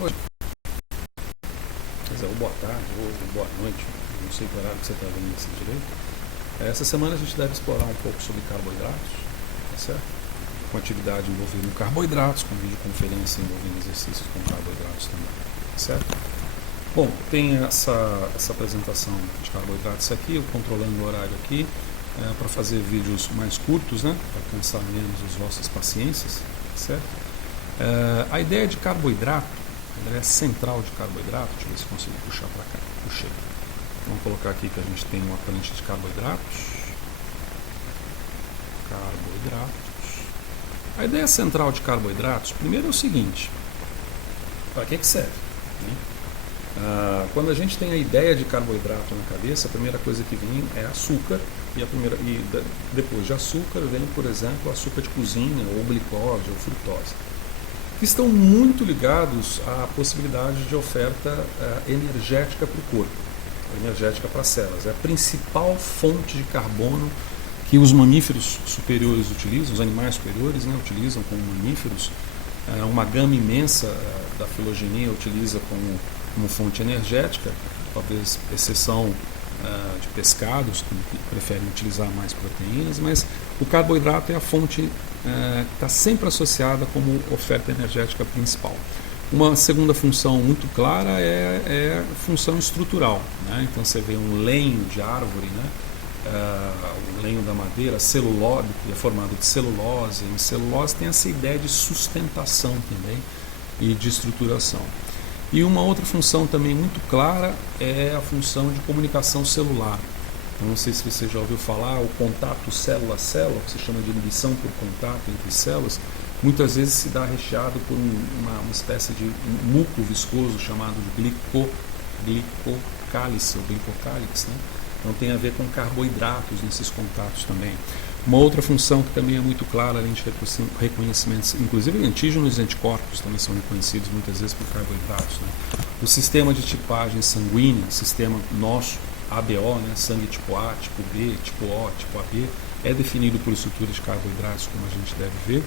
Oi. Quer dizer, ou boa tarde, ou boa noite, não sei que horário que você está vendo isso direito. Essa semana a gente deve explorar um pouco sobre carboidratos, tá certo? Com atividade envolvendo carboidratos, com videoconferência envolvendo exercícios com carboidratos também, tá certo? Bom, tem essa apresentação de carboidratos aqui, eu controlando o horário aqui, para fazer vídeos mais curtos, né? Para cansar menos as vossas paciências, tá certo? A ideia de carboidrato, a ideia central de carboidrato, deixa eu ver se consigo puxar para cá, puxei. Vamos colocar aqui que a gente tem uma prancha de carboidratos. A ideia central de carboidratos, primeiro é o seguinte, para que serve? Quando a gente tem a ideia de carboidrato na cabeça, a primeira coisa que vem é açúcar, e depois de açúcar vem, por exemplo, açúcar de cozinha, ou glicose, ou frutose, que estão muito ligados à possibilidade de oferta energética para o corpo, energética para as células. É a principal fonte de carbono que os mamíferos superiores utilizam, os animais superiores, né, utilizam como mamíferos. Uma gama imensa da filogenia utiliza como fonte energética, talvez exceção de pescados que preferem utilizar mais proteínas, mas o carboidrato é a fonte que está sempre associada como oferta energética principal. Uma segunda função muito clara é a função estrutural, né? Então você vê um lenho de árvore, né? O lenho da madeira, celulose, é formado de celulose. E celulose tem essa ideia de sustentação também e de estruturação. E uma outra função também muito clara é a função de comunicação celular. Eu não sei se você já ouviu falar, o contato célula-célula, que se chama de inibição por contato entre células, muitas vezes se dá recheado por uma espécie de muco viscoso chamado de glicocálice ou glicocálix, né? Então tem a ver com carboidratos nesses contatos também. Uma outra função que também é muito clara, além de reconhecimentos, inclusive antígenos e anticorpos também são reconhecidos muitas vezes por carboidratos, né? O sistema de tipagem sanguínea, sistema nosso, ABO, né? Sangue tipo A, tipo B, tipo O, tipo AB, é definido por estrutura de carboidratos, como a gente deve ver.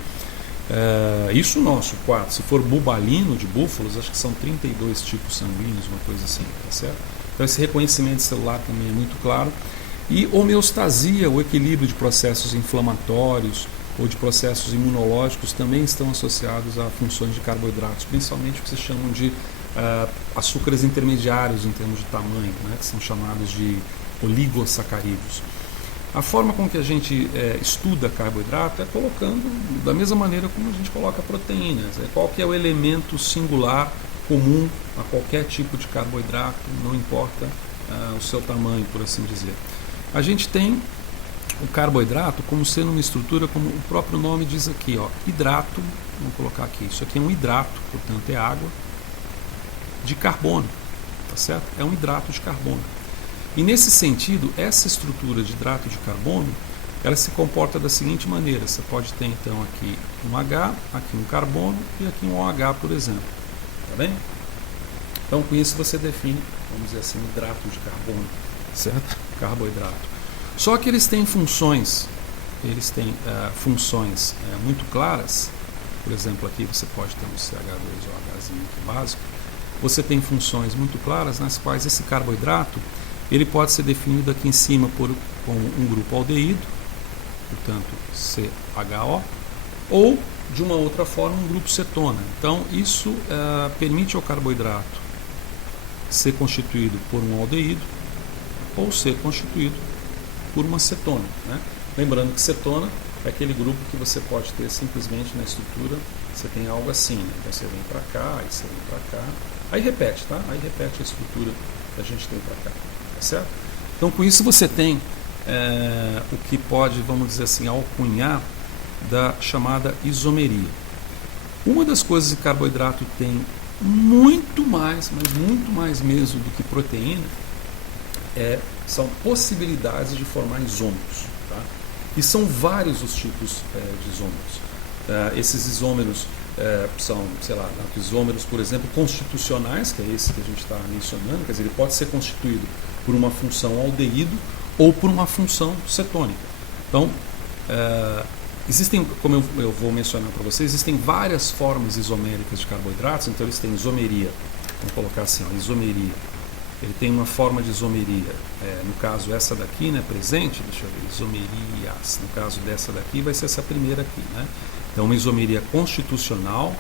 Isso nosso, 4. Se for bubalino de búfalos, acho que são 32 tipos sanguíneos, uma coisa assim, tá certo? Então esse reconhecimento celular também é muito claro. E homeostasia, o equilíbrio de processos inflamatórios ou de processos imunológicos também estão associados a funções de carboidratos, principalmente o que se chamam de açúcares intermediários em termos de tamanho, né, que são chamados de oligosacarídeos. A forma com que a gente estuda carboidrato é colocando da mesma maneira como a gente coloca proteínas. Qual que é o elemento singular comum a qualquer tipo de carboidrato, não importa o seu tamanho, por assim dizer. A gente tem o carboidrato como sendo uma estrutura, como o próprio nome diz aqui, ó, hidrato, vamos colocar aqui, isso aqui é um hidrato, portanto é água de carbono, tá certo? É um hidrato de carbono. E nesse sentido, essa estrutura de hidrato de carbono, ela se comporta da seguinte maneira: você pode ter então aqui um H, aqui um carbono e aqui um OH, por exemplo. Tá bem? Então com isso você define, vamos dizer assim, hidrato de carbono, certo? Carboidrato. Só que eles têm funções, muito claras. Por exemplo, aqui você pode ter um CH2OHzinho aqui básico. Você tem funções muito claras nas quais esse carboidrato ele pode ser definido aqui em cima como um grupo aldeído, portanto CHO, ou de uma outra forma um grupo cetona. Então isso permite ao carboidrato ser constituído por um aldeído ou ser constituído por uma cetona, né? Lembrando que cetona é aquele grupo que você pode ter simplesmente na estrutura, você tem algo assim, né? Então você vem para cá, aí você vem para cá, aí repete, tá? Aí repete a estrutura que a gente tem para cá, tá certo? Então com isso você tem o que pode, vamos dizer assim, alcunhar da chamada isomeria. Uma das coisas que carboidrato tem muito mais, mas muito mais mesmo do que proteína, são possibilidades de formar isômeros, tá? E são vários os tipos de isômeros. Esses isômeros são, sei lá, isômeros, por exemplo, constitucionais, que é esse que a gente está mencionando, quer dizer, ele pode ser constituído por uma função aldeído ou por uma função cetônica. Então, Existem, como eu vou mencionar para vocês, existem várias formas isoméricas de carboidratos, então eles têm isomeria, vamos colocar assim, ó, isomeria. Ele tem uma forma de isomeria, no caso essa daqui, né, presente, deixa eu ver, isomerias, no caso dessa daqui vai ser essa primeira aqui, né? Então uma isomeria constitucional,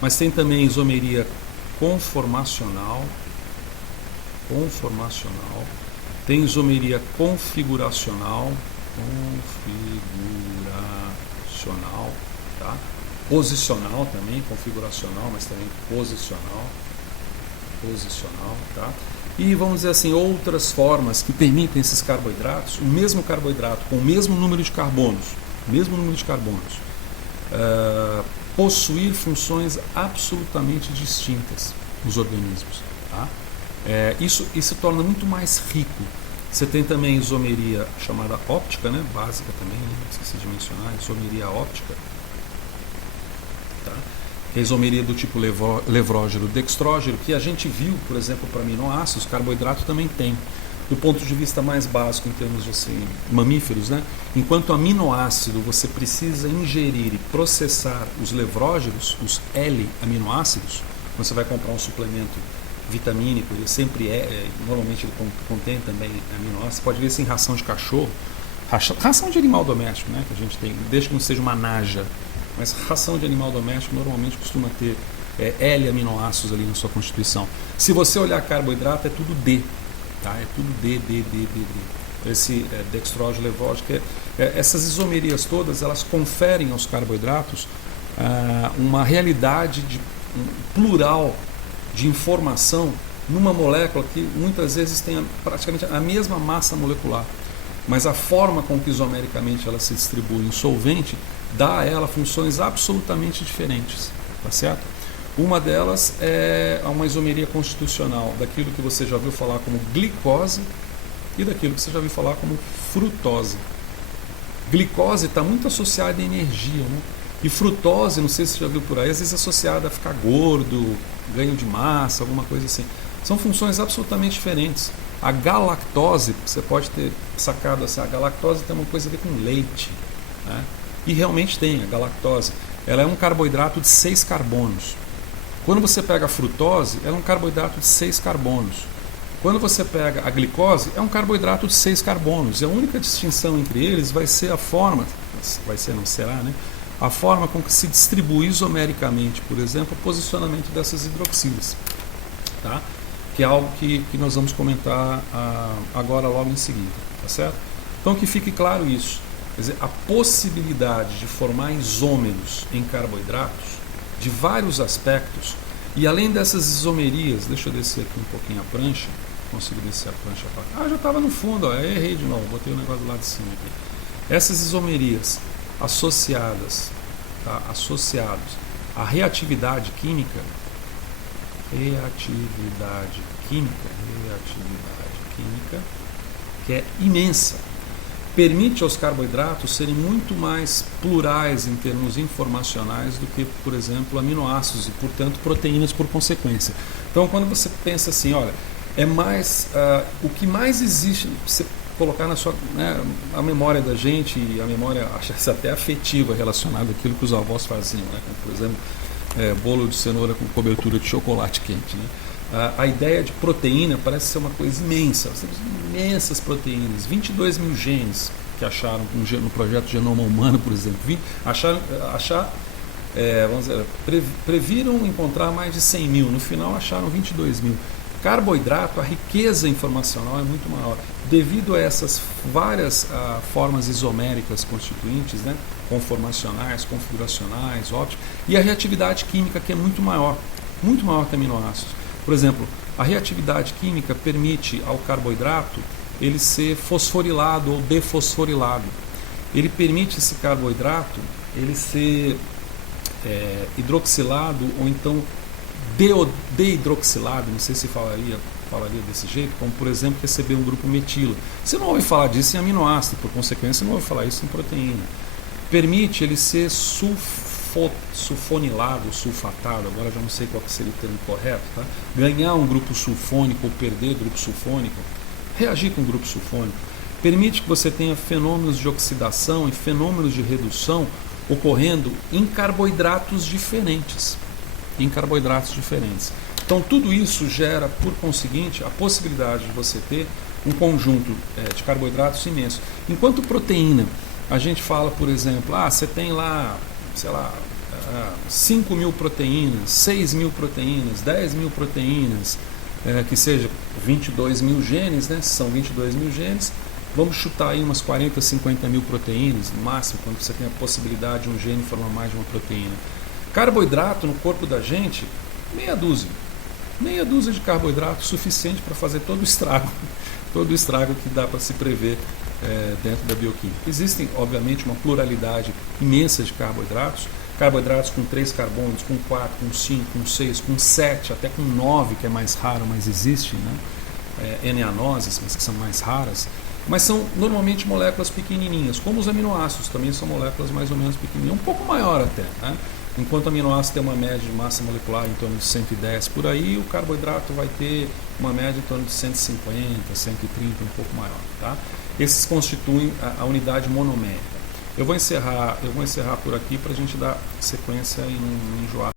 mas tem também isomeria conformacional, tem isomeria configuracional, tá? Posicional também, configuracional, mas também posicional, tá? E vamos dizer assim, outras formas que permitem esses carboidratos, o mesmo carboidrato com o mesmo número de carbonos, possuir funções absolutamente distintas nos organismos, tá? Isso torna muito mais rico. Você tem também isomeria chamada óptica, né? Básica também, né? Esqueci de mencionar, isomeria óptica, tá? Que é a isomeria do tipo levrógeno dextrógeno, que a gente viu, por exemplo, para aminoácidos, carboidrato também tem. Do ponto de vista mais básico, em termos assim, mamíferos, né? Enquanto aminoácido você precisa ingerir e processar os levrógenos, os L-aminoácidos, quando você vai comprar um suplemento vitamínico, ele sempre normalmente ele contém também aminoácidos. Você pode ver isso em ração de cachorro, ração de animal doméstico, né, que a gente tem, desde que não seja uma naja, mas ração de animal doméstico normalmente costuma ter L-aminoácidos ali na sua constituição. Se você olhar carboidrato, é tudo D, tá? É tudo D. Esse dextrógeno, levógeno, essas isomerias todas, elas conferem aos carboidratos uma realidade de plural de informação numa molécula que muitas vezes tem praticamente a mesma massa molecular, mas a forma com que isomericamente ela se distribui em solvente dá a ela funções absolutamente diferentes, tá certo? Uma delas é uma isomeria constitucional daquilo que você já ouviu falar como glicose e daquilo que você já ouviu falar como frutose. Glicose está muito associada à energia, né? E frutose, não sei se você já viu por aí, às vezes é associada a ficar gordo, ganho de massa, alguma coisa assim. São funções absolutamente diferentes. A galactose, você pode ter sacado assim, a galactose tem uma coisa a ver com leite, né? E realmente tem, a galactose. Ela é um carboidrato de 6 carbonos. Quando você pega a frutose, ela é um carboidrato de 6 carbonos. Quando você pega a glicose, é um carboidrato de 6 carbonos. E a única distinção entre eles vai ser a forma, não será, né? A forma com que se distribui isomericamente, por exemplo, o posicionamento dessas hidroxilas, tá? Que é algo que nós vamos comentar agora logo em seguida, tá certo? Então que fique claro isso, quer dizer, a possibilidade de formar isômeros em carboidratos de vários aspectos, e além dessas isomerias, deixa eu descer aqui um pouquinho a prancha, consigo descer a prancha para cá, já estava no fundo, ó, errei de novo, botei o negócio do lado de cima aqui. Essas isomerias associados à reatividade química, que é imensa, permite aos carboidratos serem muito mais plurais em termos informacionais do que, por exemplo, aminoácidos e, portanto, proteínas por consequência. Então, quando você pensa assim, olha, é mais o que mais existe, você colocar na sua, né, a memória da gente, e a memória até afetiva relacionada àquilo que os avós faziam, né, como, por exemplo, bolo de cenoura com cobertura de chocolate quente, né? A ideia de proteína parece ser uma coisa imensa, imensas proteínas, 22 mil genes que acharam no projeto Genoma Humano, por exemplo, vamos dizer, previram encontrar mais de 100 mil, no final acharam 22 mil. Carboidrato, a riqueza informacional é muito maior, devido a essas várias formas isoméricas constituintes, né, conformacionais, configuracionais, ópticas, e a reatividade química que é muito maior que aminoácidos. Por exemplo, a reatividade química permite ao carboidrato ele ser fosforilado ou defosforilado. Ele permite esse carboidrato ele ser hidroxilado ou então deidroxilado, não sei se falaria desse jeito, como por exemplo receber um grupo metilo. Você não ouve falar disso em aminoácido, por consequência você não ouve falar isso em proteína. Permite ele ser sulfonilado, sulfatado, agora já não sei qual que seria o termo correto, tá? Ganhar um grupo sulfônico ou perder grupo sulfônico, reagir com grupo sulfônico. permite que você tenha fenômenos de oxidação e fenômenos de redução ocorrendo em carboidratos diferentes. Então tudo isso gera, por conseguinte, a possibilidade de você ter um conjunto de carboidratos imenso. Enquanto proteína, a gente fala, por exemplo, você tem lá, sei lá, 5.000 proteínas, 6.000 proteínas, 10.000 proteínas, que seja 22.000 genes, né? São 22.000 genes, vamos chutar aí umas 40, 50.000 proteínas, no máximo, quando você tem a possibilidade de um gene formar mais de uma proteína. Carboidrato no corpo da gente, meia dúzia de carboidrato suficiente para fazer todo o estrago que dá para se prever dentro da bioquímica. Existem, obviamente, uma pluralidade imensa de carboidratos com 3 carbonos, com 4, com 5, com 6, com 7, até com 9, que é mais raro, mas existe, né? N-anoses, mas que são mais raras, mas são normalmente moléculas pequenininhas, como os aminoácidos também são moléculas mais ou menos pequenininhas, um pouco maior até, né? Enquanto o aminoácido tem uma média de massa molecular em torno de 110 por aí, o carboidrato vai ter uma média em torno de 150, 130, um pouco maior, tá? Esses constituem a unidade monomérica. Eu vou encerrar por aqui para a gente dar sequência em um enjoar.